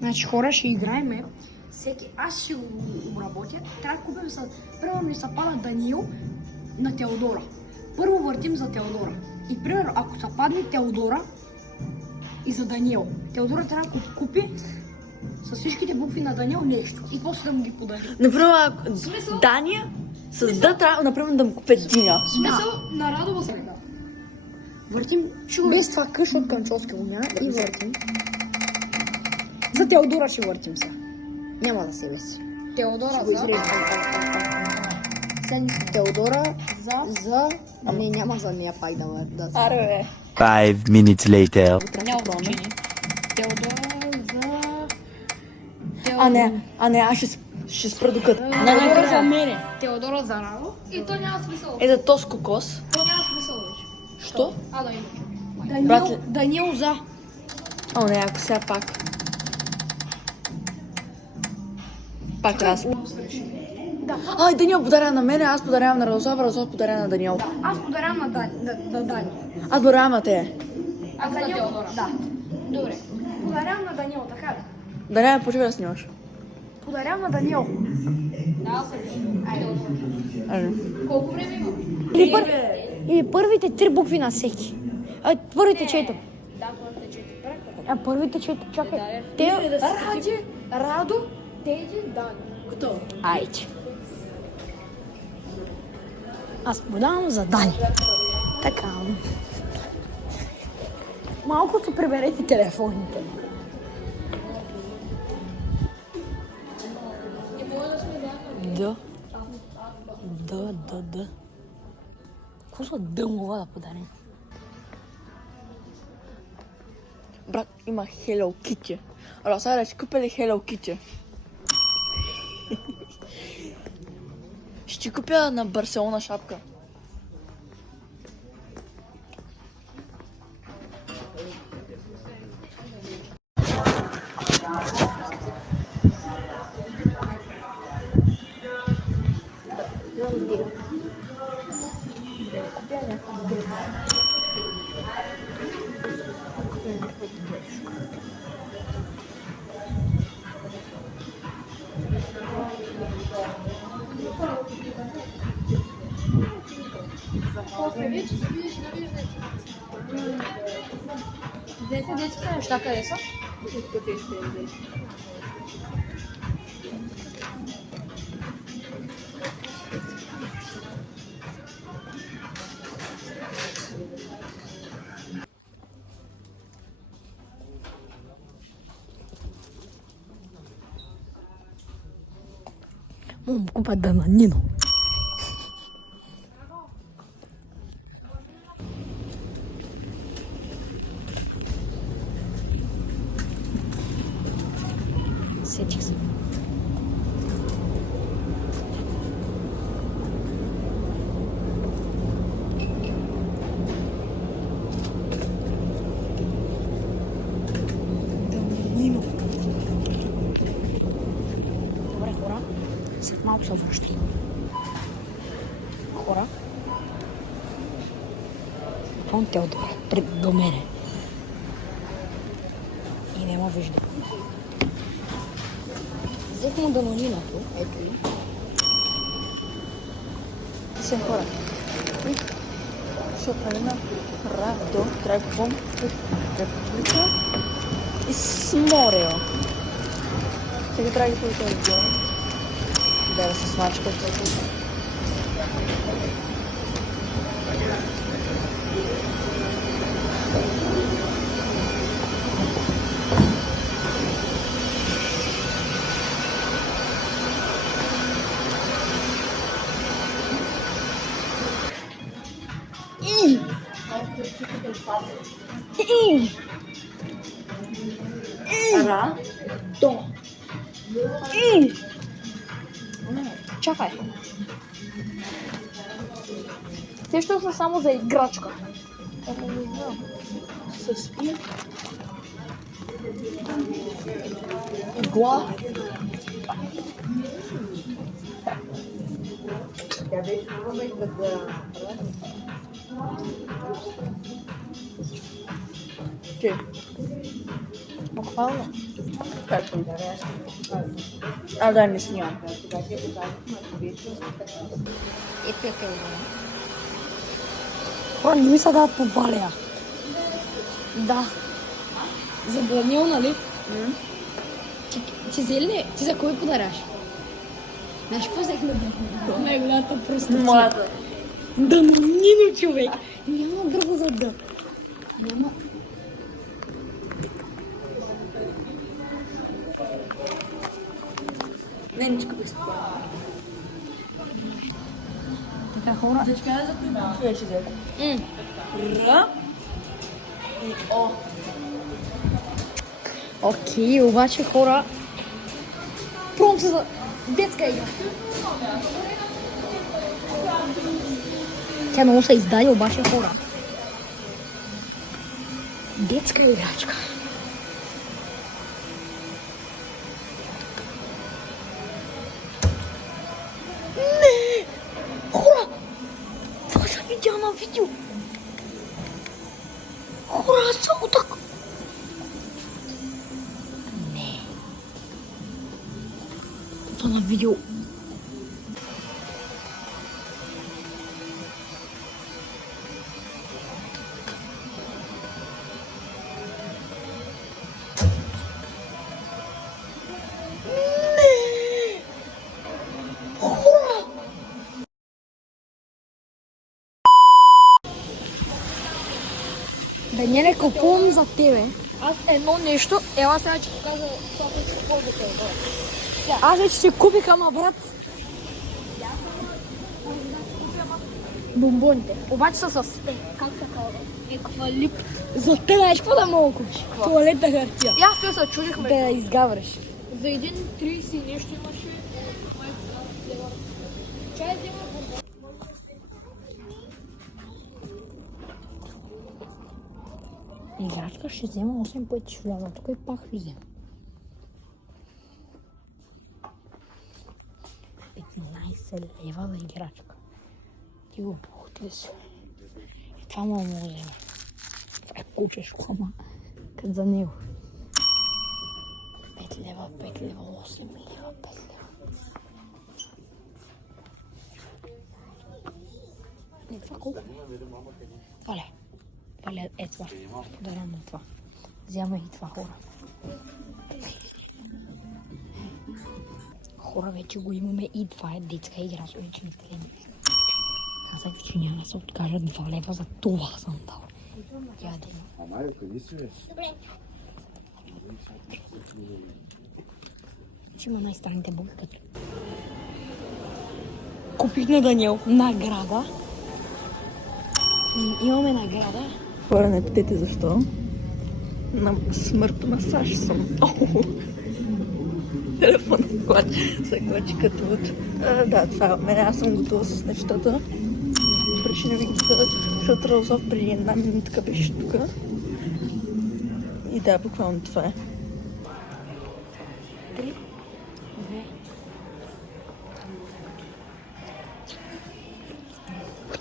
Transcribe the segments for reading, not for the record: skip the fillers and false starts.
Значи хора ще играеме. Всеки, аз ще го обработя. Трябва да купим първо ми се пада Даниил на Теодора. Първо въртим за Теодора. И примерно, ако се падне Теодора и за Даниил, Теодора трябва да купи с всичките букви на Даниил нещо. И после да му ги подари. Например, Дания с Д трябва, например, да му купят Диня. Смисъл на Радова среда. Въртим. Без това къш от Канчовски умя и въртим. За Теодора ще въртим сега. Няма да се веси. Теодора за... Теодора за... Не, няма за нея пак да... Аре, бе. 5 minutes later. Няма значение. Теодора за... А не, аз ще спра докато. Теодора за мене. Теодора за Радо. И то няма смисъл. Ето тос кокос. То няма смисъл вече. Що? А, да Братле. Даниил за... О, не, ако сега пак. Пак раз. Да. Ай, Даниел подарява на мене, аз подарявам на Радослав, Радослав подарява на Даниел. Аз подарявам на Дани. Аз подарявам на те. А Даниил... Да. Добре. Подарявам на Даниил, така ли? Даниел, почва да снимаш. Подарявам на Даниил. Айде. Колко време има? Или първите три букви на всеки. Първите чето. Да, първите чето. Първите чето, чакай. Ради, Радо, Теди, Дани. Готово. Айде. Аз подавам за Дани. Така. Малко се приберете телефоните. Да. Какво са дъмова да подарим? Брат, има Hello Kitty. Ала сега да си купя ли Hello Kitty? Ще ти купя на Барселона шапка. Двете детски неща къде са? Купа дананino. Сетих се. Дананino. Добре, хора. След малко се връщам. Хора. Он Теодор. До мене. И не ма вижда. Взех му данониното. Ето ли. Все хора. Ще правим на Радо. Трябва да купим република и с Морео. Сега трябва да ги получим. Да се смачка. Радо. Чакай. Те що са само за играчка. С игла. Буквално. Как? А, да, не снимам. И 5 евро. Хора, не ми се дадат по 2 лева. Да. За Даниел, нали? Ти взели ли? Ти за кой подараш? Знаеш какво взехме да? Най-голямата простотия. Моята. Данонino, човек. Няма друго за да. Няма. Неничка без това. Така, хора. Да ти кажа за кои букви вече взех. Р и О. Окей, обаче хора. Пробвам се за детска игра. Тя много се издаде, обаче хора. Детска играчка. Не! Хора! Това съм видяла на видео. Хора, аз само така. Не. Това на видео. Даниеле, купувам за тебе. Аз едно нещо, ела сега ще покажа това, което ще купувам за тебе. Аз вече си купих, ама брат. Бомбоните. Обаче са с... как се казва? Еквалип. За те знаеш какво да мога купиш? Туалетна хартия. И аз се чудихме. Да я изгавриш. За един 30 нещо имаше. Чай взема. Играчка ще взема 8 пъти, ще вляза тук и пак ще взема. 15 лева за играчка. Ти го бухте се. И това мога да взема. Това е кучешко, ама като за него. 5 лева, 5 лева, 8 лева, 5 лева. Не, това колко? Това ли? Е това. Подарям на това. Взема и това, хора. Хора, вече го имаме и това е детска игра. Вече не телем. Казах, че няма да се откажа 2 лева за това съм дал. Ядем. Майо, къде си? Добре. Ще има най-странните буги като. Купих на Даниел награда. Имаме награда. Хора, не питайте защо. На смърт масаж съм. Телефон се клачи като от... Да, това е от мен. Аз съм готова с нещата. Причина ми защото Розов преди 1 минутка беше тук. И да, буквално това е. 3,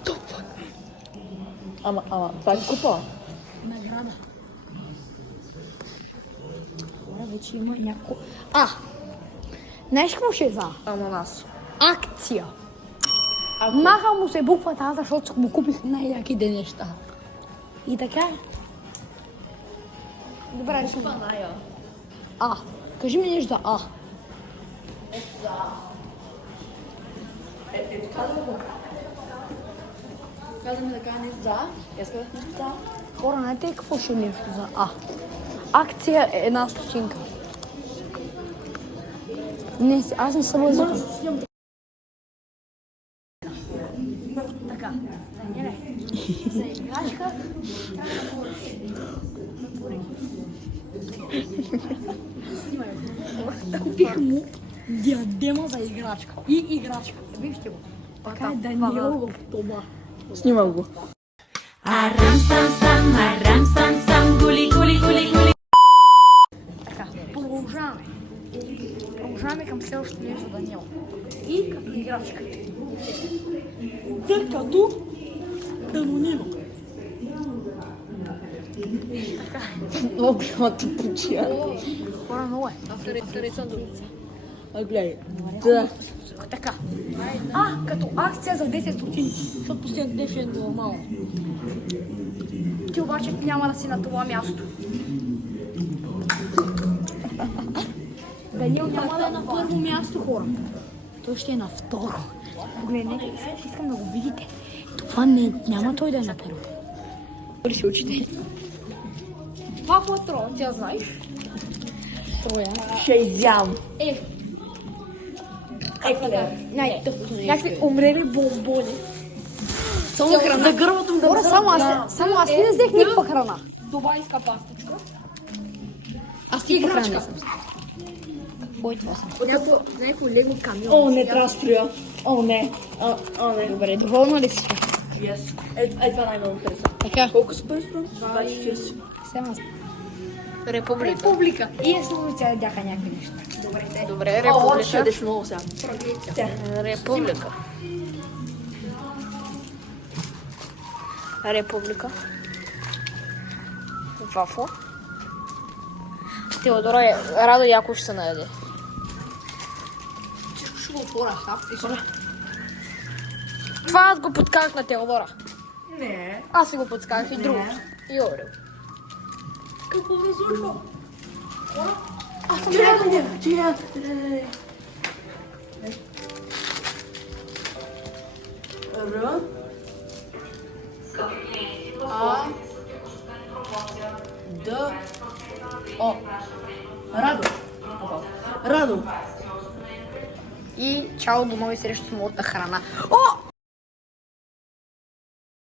2. Ама, това е купа. Награда. Хора, вече има някакво... Знаеш какво ще е за? Ананас. Акция. Маха му се буквата, защото му купих най-яките неща. И така. Добре, решим. А. Кажи ми нещо за А. Казваме да кажа нещо за А. Аз казах нещо за А. Хора, знаете ли какво ще е нещо за А? Акция е 1 стотинка. Не, аз не съм за... Така, Даниеле, за играчка купих му диадема за играчка. И играчка. Вижте го. Така е Даниел в това. Снимам го. Арам сам, гули, гули, гули, гули. Така, продължаваме. Продължаваме към следващото нещо за Даниел. И като играчка. Да, като Данонino. Много голямата почия. хора много е. А, гледай. Да. Така. Като акция за 10 стотинки, защото последното нещо е нормално. Ти обаче няма да си на това място. Даниел няма да е на първо място, хора. Той ще е на второ. Погледнете, сега искам да го видите. Това няма той да е на първо. Дали си очите? Това е Троян, тя знаеш. Троян. Ще изям. Еклер. Най-тъпото нещо. Някакви умрели бомбони. Само храна. За гърбата му да Хора, само аз не взех никаква храна. Дубайска пастичка. Аз ти храна не съм. Какво е това? Някакво лего камион. О, не трябва да строя. О, не. О, не. Добре, доволна ли си? Yes. Това най-много харесва. Така. Колко са пари? 240. Сега Република. Република. И ясно тя дяха някакви неща. Добре, Добре, О, ще република. ядеш много сега. Република. Република. Вафо. Теодора Радо яко ще се наеде. ще го отворя сега. Това аз го подсках на Теодора. Не. Аз си го подсках и другото. И Орео. Какво да случва? Аз съм чакай. Р. А. Д. О. Радо. Радо. И чао до нови срещи с моята храна. О!